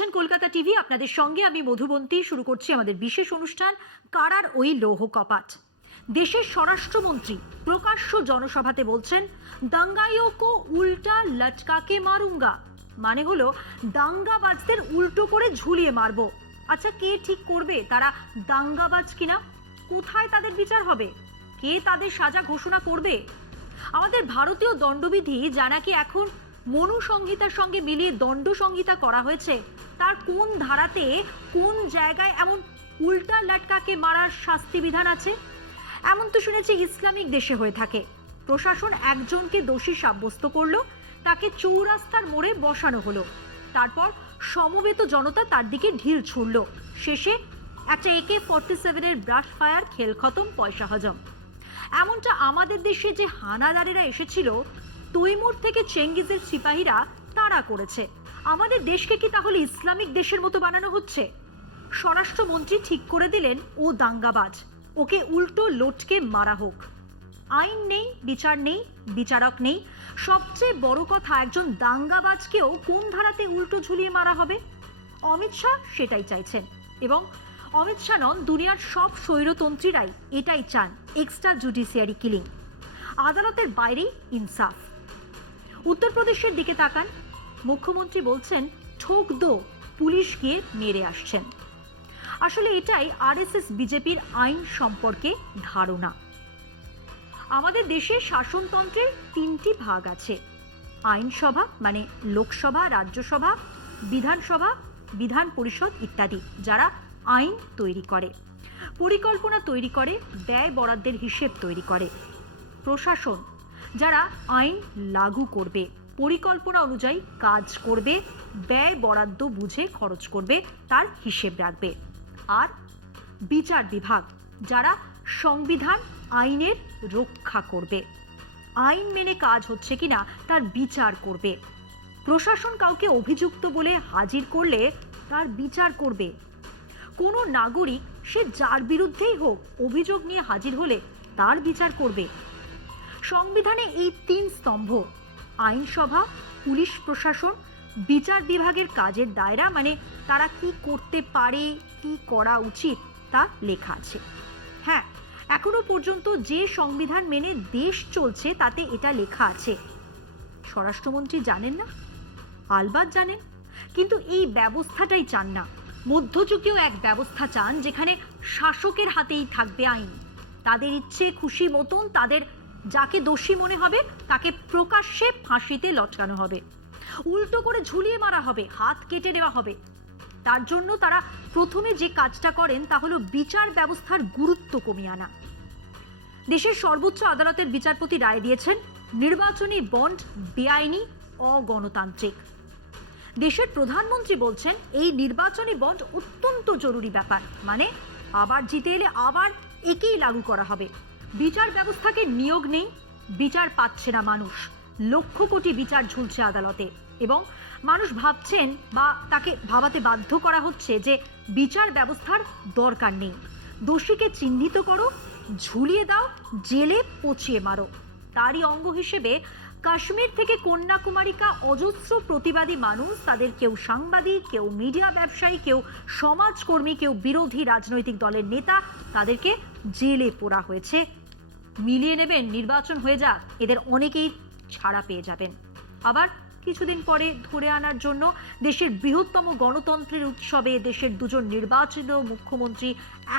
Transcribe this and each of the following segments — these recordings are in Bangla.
দেখছেন কলকাতা টিভি। আপনাদের সঙ্গে আমি মধুবন্তী। শুরু করছি আমাদের বিশেষ অনুষ্ঠান কারার ওই লৌহ কপাট। দেশের স্বরাষ্ট্রমন্ত্রী প্রকাশ্য জনসভাতে বলছেন, দাঙ্গাইও কো উল্টা লটকাকে মারুঙ্গা, মানে হলো দাঙ্গাবাজদের উল্টো করে ঝুলিয়ে মারবো। আচ্ছা, কে ঠিক করবে তারা দাঙ্গাবাজ কিনা? কোথায় তাদের বিচার হবে? কে তাদের সাজা ঘোষণা করবে? আমাদের ভারতীয় দণ্ডবিধি, যা নাকি এখন মনু সংহিতার সঙ্গে মিলিয়ে দণ্ড সংহিতা করা হয়েছে, তার কোন ধারাতে কোন জায়গায় এমন উল্টা লাটকাকে মারার শাস্তি বিধান আছে? এমন তো শুনেছি ইসলামিক দেশে হয়ে থাকে। প্রশাসন একজনকে দোষী সাব্যস্ত করলো, তাকে চৌরাস্তার মোড়ে বসানো হলো, তারপর সমবেত জনতা তার দিকে ঢিল ছুড়ল, শেষে একটা AK-47 ব্রাশ ফায়ার, খেল খতম, পয়সা হজম। এমনটা আমাদের দেশে যে হানাদারেরা এসেছিল তৈমুর থেকে চেঙ্গিজের সিপাহীরা, তারা করেছে। আমাদের দেশকে কি তাহলে ইসলামিক দেশের মতো বানানো হচ্ছে? স্বরাষ্ট্রমন্ত্রী ঠিক করে দিলেন ও দাঙ্গাবাজ, ওকে উল্টো লটকে মারা হোক। আইন নেই, বিচার নেই, বিচারক নেই, সবচেয়ে বড় কথা একজন দাঙ্গাবাজকেও কোন ধারাতে উল্টো ঝুলিয়ে মারা হবে? অমিত শাহ সেটাই চাইছেন, এবং অমিত শাহ নন, দুনিয়ার সব স্বৈরতন্ত্রীরাই এটাই চান, এক্সট্রা জুডিশিয়ারি কিলিং। আদালতের বাইরেই ইনসাফ। উত্তরপ্রদেশের দিকে তাকান, মুখ্যমন্ত্রী বলছেন ঠোক দো, পুলিশ গিয়ে মেরে আসছেন। আসলে এটাই RSS বিজেপির আইন সম্পর্কে ধারণা। আমাদের দেশে শাসনতন্ত্রের তিনটি ভাগ আছে: আইনসভা মানে লোকসভা, রাজ্যসভা, বিধানসভা, বিধান পরিষদ ইত্যাদি, যারা আইন তৈরি করে, পরিকল্পনা তৈরি করে, ব্যয় বরাদ্দের হিসেব তৈরি করে। প্রশাসন, যারা আইন লাগু করবে, পরিকল্পনা অনুযায়ী কাজ করবে, ব্যয় বরাদ্দ বুঝে খরচ করবে, তার হিসেব রাখবে। আর বিচার বিভাগ, যারা সংবিধান আইনের রক্ষা করবে, আইন মেনে কাজ হচ্ছে কিনা তার বিচার করবে। প্রশাসন কাউকে অভিযুক্ত বলে হাজির করলে তার বিচার করবে। কোনো নাগরিক, সে যার বিরুদ্ধেই হোক, অভিযোগ নিয়ে হাজির হলে তার বিচার করবে। সংবিধানে এই তিন স্তম্ভ, আইনসভা, পুলিশ প্রশাসন, বিচার বিভাগের কাজের দায়রা, মানে তারা কি করতে পারে, কি করা উচিত, তা লেখা আছে। হ্যাঁ, এখনো পর্যন্ত যে সংবিধান মেনে দেশ চলছে তাতে এটা লেখা আছে। স্বরাষ্ট্রমন্ত্রী জানেন না? আলবাত জানেন, কিন্তু এই ব্যবস্থাটাই চান না। মধ্যযুগীয় এক ব্যবস্থা চান, যেখানে শাসকের হাতেই থাকবে আইন। তাদের ইচ্ছে খুশি মতন তাদের যাকে দোষী মনে হবে তাকে প্রকাশ্যে ফাঁসিতে লটকানো হবে, উল্টো করে ঝুলিয়ে মারা হবে, হাত কেটে নেওয়া হবে। তার জন্য তারা প্রথমে যে কাজটা করেন তা হলো বিচার ব্যবস্থার গুরুত্ব কমিয়ে আনা। দেশের সর্বোচ্চ আদালতের বিচারপতি রায় দিয়েছেন, নির্বাচনী বন্ড বেআইনি, অগণতান্ত্রিক। দেশের প্রধানমন্ত্রী বলছেন এই নির্বাচনী বন্ড অত্যন্ত জরুরি ব্যাপার, মানে আবার জিতে এলে আবার একেই লাগু করা হবে। বিচার ব্যবস্থাকে নিয়োগ নেই, বিচার পাচ্ছে না মানুষ, লক্ষ কোটি বিচার ঝুলছে আদালতে, এবং মানুষ ভাবছেন বা তাকে ভাবাতে বাধ্য করা হচ্ছে যে বিচার ব্যবস্থার দরকার নেই। দোষীকে চিহ্নিত করো, ঝুলিয়ে দাও, জেলে পচিয়ে মারো। তারই অঙ্গ হিসেবে কাশ্মীর থেকে কন্যাকুমারিকা অজস্র প্রতিবাদী মানুষ, তাদের কেউ সাংবাদিক, কেউ মিডিয়া ব্যবসায়ী, কেউ সমাজকর্মী, কেউ বিরোধী রাজনৈতিক দলের নেতা, তাদেরকে জেলে পোড়া হয়েছে। মিলিয়ে নেবেন, নির্বাচন হয়ে যাক, এদের অনেকেই ছাড়া পেয়ে যাবেন। আবার কিছুদিন পরে ধরে আনার জন্য দেশের বৃহত্তম গণতন্ত্রের উৎসবে দেশের দুজন নির্বাচিত মুখ্যমন্ত্রী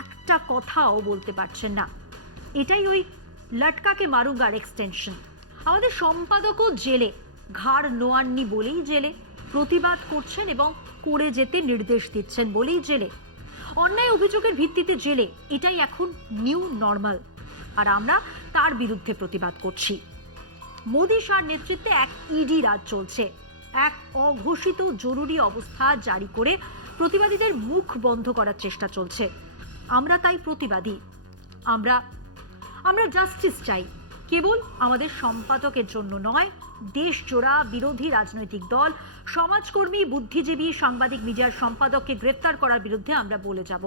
একটা কথাও বলতে পারছেন না। এটাই ওই লটকাকে মারুঙ্গার এক্সটেনশন। আমাদের সম্পাদকও জেলে, ঘাড় নোয়াননি বলেই জেলে, প্রতিবাদ করছেন এবং করে যেতে নির্দেশ দিচ্ছেন বলেই জেলে, অন্যায় অভিযোগের ভিত্তিতে জেলে। এটাই এখন নিউ নর্মাল, আর আমরা তার বিরুদ্ধে প্রতিবাদ করছি। মোদী শাহর নেতৃত্বে এক ইডি রাজ চলছে, এক অঘোষিত জরুরি অবস্থা জারি করে প্রতিবাদীদের মুখ বন্ধ করার চেষ্টা চলছে। আমরা তাই প্রতিবাদী। আমরা জাস্টিস চাই, কেবল আমাদের সম্পাদকের জন্য নয়, দেশ জোড়া বিরোধী রাজনৈতিক দল, সমাজকর্মী, বুদ্ধিজীবী, সাংবাদিক, মিডিয়ার সম্পাদককে গ্রেফতার করার বিরুদ্ধে আমরা বলে যাব।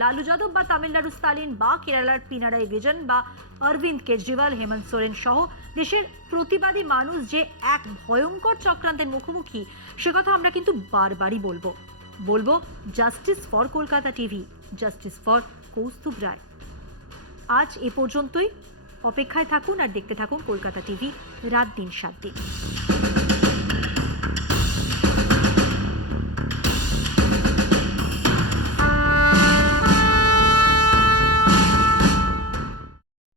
লালু যাদব বা তামিলনাড়ু স্টালিন বা কেরালার পিনারাই বিজয়ন বা অরবিন্দ কেজরিওয়াল, হেমন্ত সোরেন সহ দেশের প্রতিবাদী মানুষ যে এক ভয়ঙ্কর চক্রান্তের মুখোমুখি, সে কথা আমরা কিন্তু বারবারই বলবো। বলবো justice for Kolkata TV, justice for Kaustubh Roy. আজ এ পর্যন্তই। অপেক্ষায় থাকুন আর দেখতে থাকুন কলকাতা টিভি, রাত দিন 7 দিন।